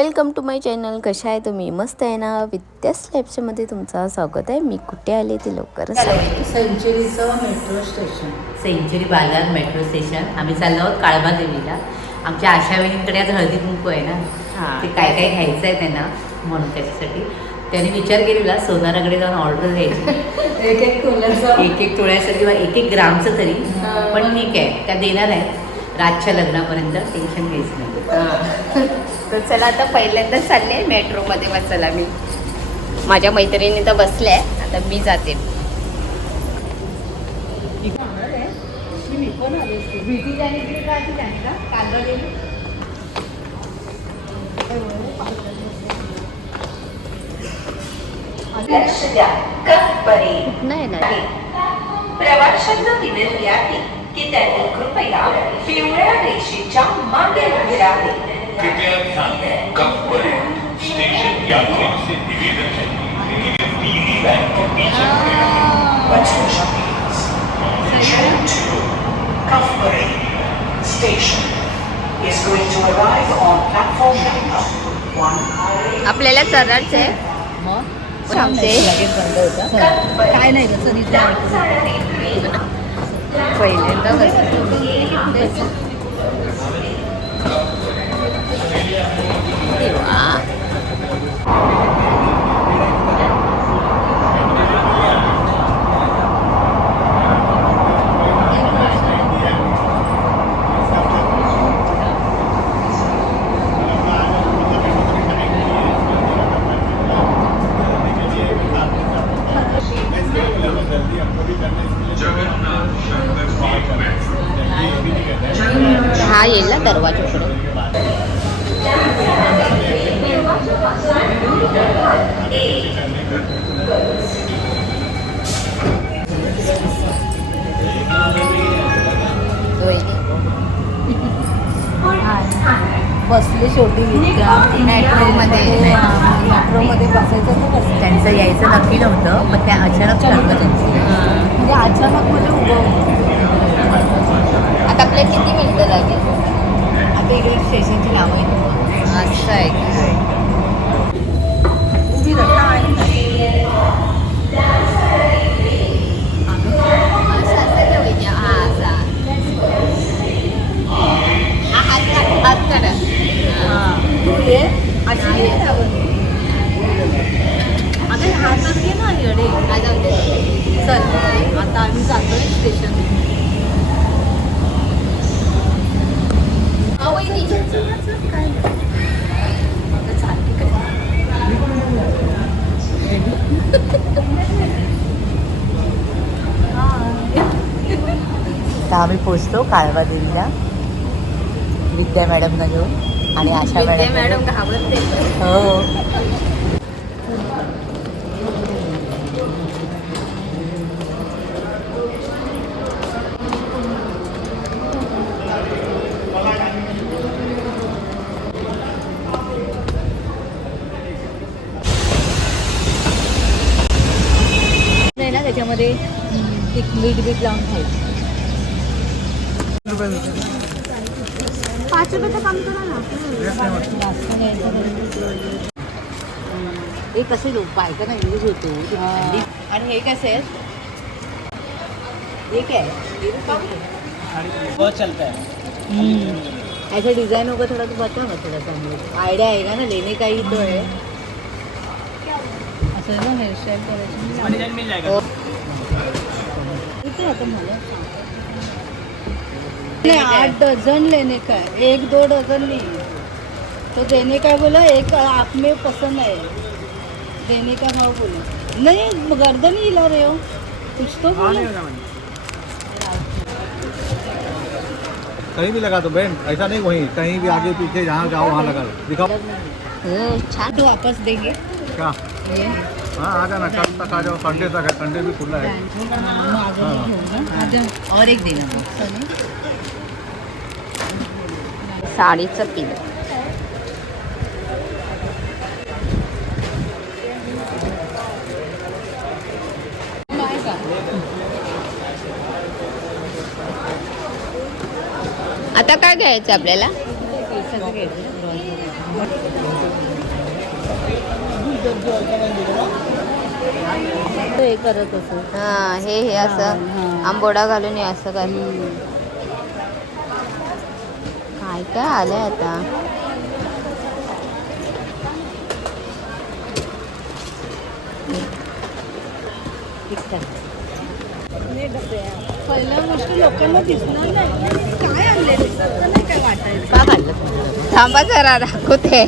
Welcome to my channel. कशा आहे तुम्ही? मस्त आहे ना? विद्यास लाईफच्यामध्ये तुमचं स्वागत आहे. मी कुठे आले ते लवकरच सांगते. सेंचुरीचं मेट्रो स्टेशन, सेंचुरी बाजार मेट्रो स्टेशन. आम्ही चाललो आहोत काळबा देवीला. आमच्या आशावहिनींकडे आज हळदी कुंकू आहे ना, ते काय काय घ्यायचं आहे त्यांना, म्हणून त्याच्यासाठी त्याने विचार केलेला सोनाराकडे जाऊन ऑर्डर द्यायची एक एक तोळ्याचं किंवा एक ग्रामचं तरी. पण ठीक आहे, त्या देणार आहेत रातच्या लग्नापर्यंत, टेन्शन घ्यायचं नाही. तर चला आता पहिल्यांदाच चालले मेट्रोमध्ये बसायला. मी माझ्या मैत्रिणी तर बसल्या आहे, आता मी जाते. नाही नाही प्रवाशांना विनंती आहे की त्यांनी कृपया पिवळ्या रेषेच्या मागे उभे राहावे. कृपया ध्यान दें, कब बड़े स्टेशन यात्रियों से निवेदन है कि वे पीली लाइन के पीछे खड़े रहें। Attention please. Train to Kafbari station is going to arrive on platform number 1. आपल्याला चढायचं आहे. मग सांगते लगेच बंद होतं काय नाही तसं पहिल्यांदा हा येईल ना दरवाजाकडे. बसले शेवटी मेट्रोमध्ये बसायचं तर बस. त्यांचं यायचं नक्की नव्हतं, पण त्या अचानक ठरलं त्यांचं, म्हणजे अचानक म्हणजे उभं. आता आपल्याला किती मिनिटं लागेल? आता इकडे स्टेशनची नावं आहेत. असं आहे काय? उभी रहा तू ये अशी ये. आता हातात घे ना येडे. चल आता आम्ही जातोय स्टेशन. आम्ही पोचतो काळबा देवीला विद्या मॅडमना घेऊन आणि आशा मॅडम घाबरते. हो. नाही ना त्याच्यामध्ये एक मीठ बीट लावून खायचं. 5 रुपयाचं काम करा ना. एक असे लोक बायकांना यूज होतो. आणि हे कसे आहेत? एक आहे बहुत चलता है. ऐसा डिजाइन होगा थोड़ा तो बता ना, थोड़ा सा मुझे आइडिया आएगा ना, लेने का ही तो है. असं ना हेअरस्टाईल करायची डिजाइन मिल जाएगा. इथे आता मला 8 डजन लेने का है, 1-2 डजन नहीं. तो देने का बोला, एक आप में पसंद है देने का भाव बोला. नहीं गर्दन ही हिला रहे हो, कुछ तो बोलो. कहीं भी लगा दो बहन, ऐसा नहीं वहीं कहीं भी आगे पीछे जहाँ जाओ वहाँ लगा दो. दिखाओ छान. तो वापस देंगे क्या. ये हाँ आ जाना, कल तक आ जाओ. संडे तक है, संडे भी खुला है. और एक देना. साडीचं पीठ. आता काय घ्यायचं आपल्याला? सगळं घ्यायचं. हे करत असं हा हे असं आंबोडा घालून हे असं काय काय काय आलंय आता. पहिल्या गोष्टी लोकांना दिसणार नाही काय आणले नाही काय वाटायचं का घाललं. थांबा जरा दाखवते.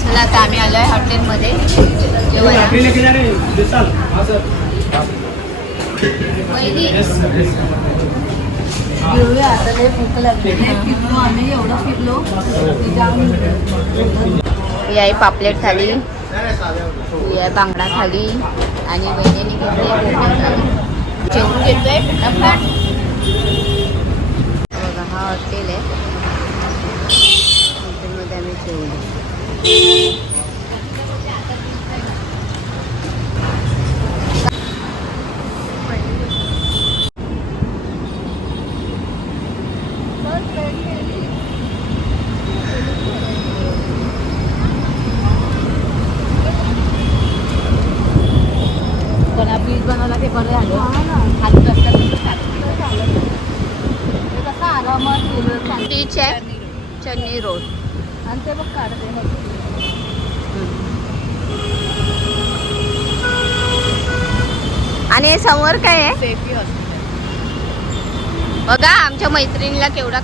चला आता आम्ही आलोय हॉटेलमध्ये जेवायला. वहिनी, घेऊया आता लय भूक लागली. फिरलो आम्ही एवढं फिरलो ही आहे पापलेट थाली, ही आहे बांगडा थाली आणि वहिनीने घेतली जेवून घेतोय फटाफट. बघा हा हॉटेल आहे, हॉटेलमध्ये आम्ही जेवलो. पण पीस बनवला ते बरं झालं. हात कसं आरामात टीच आहे चन्नी रोड. आणि ते बघ काढते आणि हे समोर काय आहे सेफी हॉस्पिटल. बघा आमच्या मैत्रिणीला केवढं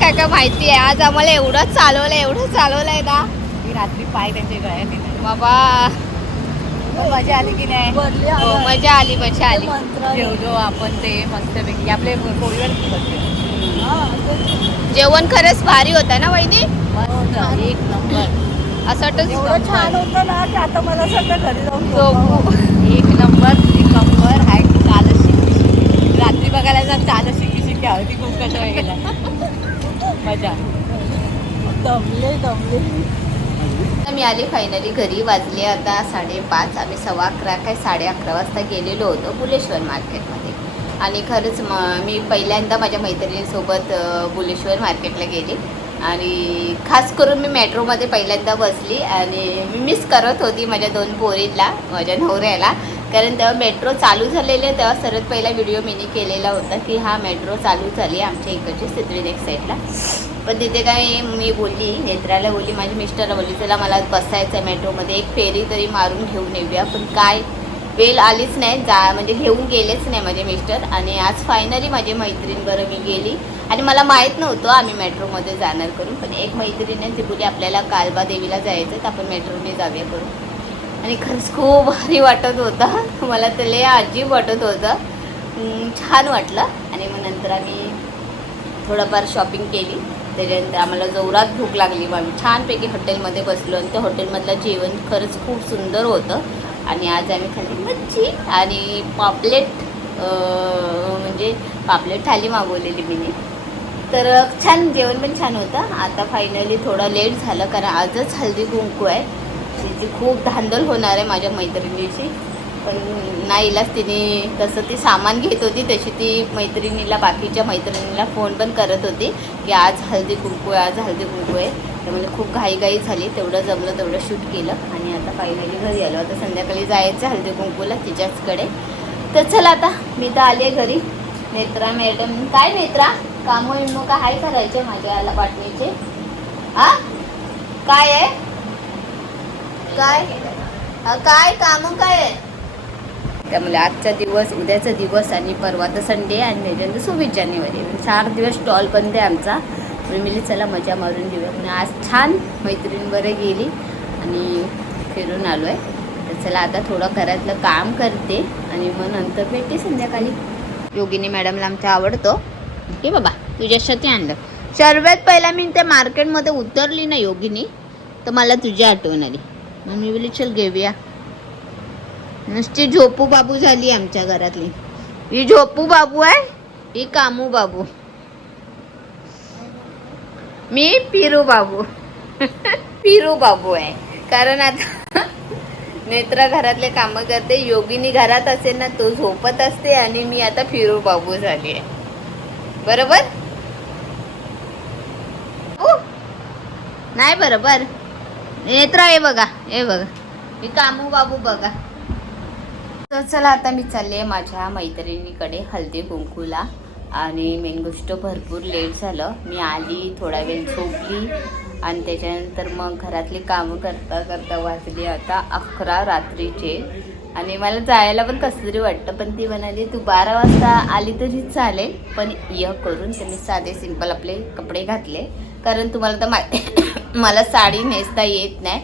काय माहिती आहे. आज आम्हाला एवढं चालवलंय ना. मी रात्री पाय त्यांच्या गळ्यात येते. बाबा मजा आली की नाही. हो, मजा आली. जेवलो आपण ते मस्तपैकी आपले पोळीवर जेवण खरंच भारी होतं ना वहिनी. एक नंबर. असं वाटतं एवढं छान होतं ना की आता मला सगळं घरी जाऊन एक नंबर हाय. चालत शिकी रात्री बघायला जा. चालत शिकी हळदी कुंकाच्या वेळेला मजा. दमले मी आली फायनली घरी. वाजले आता 5:30. आम्ही 11:15 काय 11:30 वाजता गेलेलो होतो बुलेश्वर मार्केटमध्ये. आणि खरंच मी पहिल्यांदा माझ्या मैत्रिणीसोबत बुलेश्वर मार्केटला गेली. आणि खास करून मी मेट्रोमध्ये पहिल्यांदा बसली आणि मी मिस करत होती माझ्या 2 पोरींना, माझ्या नवऱ्याला. कारण तेव्हा मेट्रो चालू झालेले, तेव्हा सर्वात पहिला व्हिडिओ मीनी केलेला होता की हा मेट्रो चालू झाली आमच्या इकडची सिद्धिविनायक साईडला. पण तिथे काय मी बोलली, नेत्राला बोलली, माझी मिस्टरला बोलली चला मला बसायचं आहे मेट्रोमध्ये, एक फेरी तरी मारून घेऊन येऊया. पण काय वेळ आलीच नाही, म्हणजे घेऊन गेलेच नाही माझे मिस्टर. आणि आज फायनली माझी मैत्रीणबरोबर मी गेली. आणि मला माहीत नव्हतं आम्ही मेट्रोमध्ये जाणार करून. पण एक मैत्रिणी ती बोली आपल्याला कालबा देवीला जायचं तर आपण मेट्रोने जाऊया करून. आणि खरंच खूप भारी वाटत होतं मला, तर लय अजीब वाटत होतं. छान वाटलं. आणि मग नंतर आम्ही थोडंफार शॉपिंग केली. त्याच्यानंतर आम्हाला जोरात भूक लागली. मग आम्ही छानपैकी हॉटेलमध्ये बसलो आणि त्या हॉटेलमधलं जेवण खरंच खूप सुंदर होतं. आणि आज आम्ही खाल्ली मच्छी आणि पापलेट, म्हणजे पापलेट थाली मागवलेली मी. तर छान जेवण पण छान होतं. आता फायनली थोडं लेट झालं कारण आजच हळदी कुंकू आहे. तिची खूप धांदल होणार आहे माझ्या मैत्रिणीची. पण नाईलाज तिने तसं ती सामान घेत होती तशी ती मैत्रिणीला, बाकीच्या मैत्रिणीला फोन पण करत होती की आज हळदी कुंकू आहे, आज हळदी कुंकू आहे. त्यामुळे खूप घाईघाई झाली. तेवढं जमलं तेवढं शूट केलं आणि आता फायनली घरी आलो. आता संध्याकाळी जायचं हळदी कुंकूला तिच्याचकडे. तर चला आता मी तर आले घरी. नेत्रा मॅडम, काय नेत्रा कामं विमो का हाय करायचे माझ्या वाटणीचे? काय आहे काय कामं काय आहे? त्यामुळे आजचा दिवस, उद्याचा दिवस आणि परवा तर संडे आणि त्याच्यानंतर 26 जानेवारी 4 दिवस स्टॉल बंद आहे आमचा. मी चला मजा मारून घेऊया. पण आज छान मैत्रिणींबरोबर गेली आणि फिरून आलो आहे. तर चला आता थोडं घरातलं काम करते आणि मग नंतर भेटते संध्याकाळी. योगिनी मॅडमला आमच्या आवडतो. ओके बाबा तुझ्यासाठी आणलं सर्वात पहिला. मी त्या मार्केटमध्ये उतरली ना योगिनी, तर मला तुझी आठवण आली. मग मी बोलली चल घेऊया. नुसती झोपू बाबू झाली आमच्या घरातली. ही झोपू बाबू आहे, ही कामू बाबू, मी पिरू बाबू. पिरू बाबू आहे कारण आता नेत्रा घरातले कामं करते, योगिनी घरात असेल ना तो झोपत असते आणि मी आता फिरू बाबू झाली आहे. बरोबर नाही बरोबर. नेत्र हे बघा, हे बघा मी कामू बाबू बघा. तर चला आता मी चालले माझ्या मैत्रिणीकडे हळदी कुंकूला. आणि मेन गोष्ट भरपूर लेट झालं. मी आली, थोडा वेळ झोपली आणि त्याच्यानंतर मग घरातली कामं करता करता वाजली आता 11 रात्रीचे. आणि मला जायला पण कसं तरी वाटतं, पण ती म्हणाली तू 12 वाजता आली तरी चालेल, पण य करून तर मी साधे सिंपल आपले कपडे घातले. कारण तुम्हाला तर मला साडी नेसता येत नाही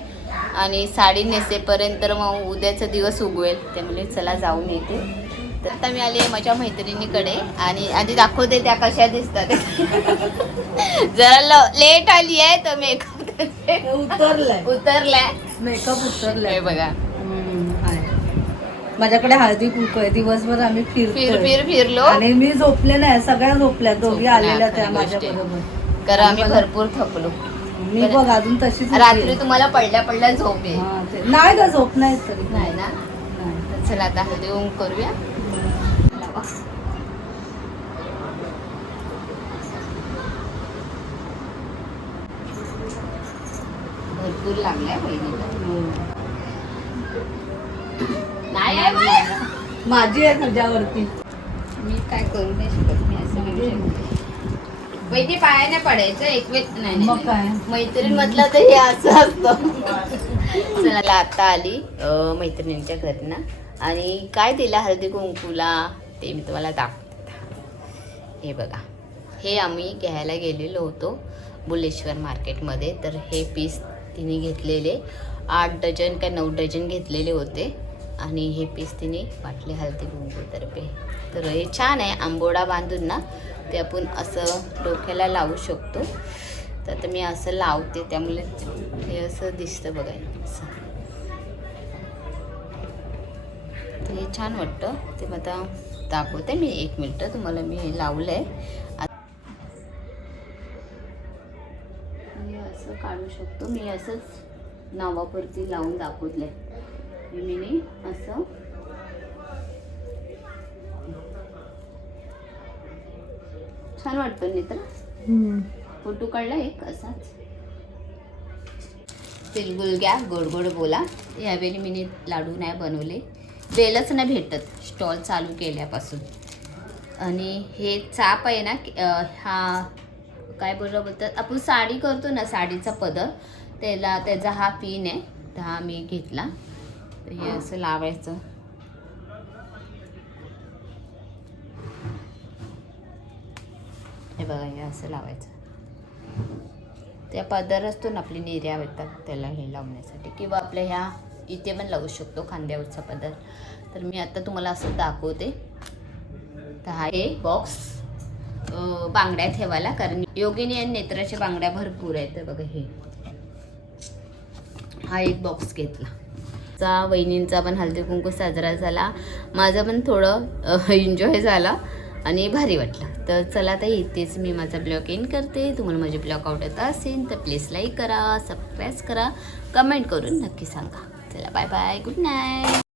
आणि साडी नेसेपर्यंत मग उद्याचा दिवस उगवेल, त्यामुळे चला जाऊन येते. तर आता मी आले माझ्या मैत्रिणीकडे आणि आधी दाखवते त्या कशा दिसतात. जरा लेट आली आहे तर मेकअप उतरलाय मेकअप उतरलाय. हे बघा माझ्याकडे हळदी कुंकू आहे. दिवसभर आम्ही फिरलो आणि मी झोपले नाही, सगळ्या झोपल्या, दोघी झोपल्या, आलेल्या त्या खरी माझ्या गोष्ट आहे. बरोबर. कारण आम्ही भरपूर थकलो. मी बघ अजून तशीच रात्री तुम्हाला पडल्या झोप येईल. नाही का झोप नाही तरी नाही ना. तर चला आता हळदी कुंकू करूया. भरपूर लागलाय बहिणीला. नाही आहे बाई. माझी आहे तुझ्यावरती. मी काय करू नाही शकत. मी असं करू शकते. वैदी पाया नाही पडायचं एक वेळ. नाही मग काय? मैत्रीण म्हटलं तर हे असं असतं. चला आता आली मैत्रिणींच्या घरनं आणि काय दिलं हळदी कुंकूला ते मी तुम्हाला दाखवते. हे बघा, हे आम्ही घ्यायला गेलेलो होतो बुलेश्वर मार्केटमध्ये. तर हे पीस तिने घेतलेले 8 डझन का 9 डझन घेतलेले होते आणि हे पीस तिने वाटले हळदी कुंकूतर्फे. तर हे छान आहे. आंबोडा बांधून ना ते आपण असं डोक्याला लावू शकतो. तर आता मी असं लावते, त्यामुळे हे असं दिसतं बघा असं. तर हे छान वाटतं. ते मग आता दाखवते मी 1 मिनटं तुम्हाला. मी हे लावलं आहे. हे असं काढू शकतो. मी असंच नावापुरती लावून दाखवलं आहे. मी असं छान वाटतं नाही तर. फोटो काढला एक असाच. तिलगुल घ्या, गोड गोड बोला. यावेळी मी लाडू नाही बनवले, वेळच नाही भेटत स्टॉल चालू केल्यापासून. आणि हे चाप आहे ना, हा काय बोलतात आपण साडी करतो ना, साडीचा पदर, त्याचा हा पिन आहे. तर हा मी घेतला. तर हे असं लावायचं. हे बघा, हे असं लावायचं. त्या पदर असतो ना आपली निर्या येतात त्याला हे लावण्यासाठी, किंवा आपल्या ह्या इथे पण लावू शकतो खांद्यावरचा पदर. तर मी आता तुम्हाला असं दाखवते. तर हा एक बॉक्स बांगड्या ठेवायला, कारण योगिनी आणि नेत्राच्या बांगड्या भरपूर आहेत. तर बघा, हे हा एक बॉक्स घेतला. वहिनींचा पण हळदी कुंकू साजरा झाला. माझा पण थोडं एन्जॉय झाला आणि भारी वाटलं. तर चला आता इथेच मी माझा ब्लॉग एंड करते. तुम्हाला माझे ब्लॉग आवडत असेल तर प्लीज लाईक करा, सबस्क्राईब करा, कमेंट करून नक्की सांगा. चला बाय बाय, गुड नाईट.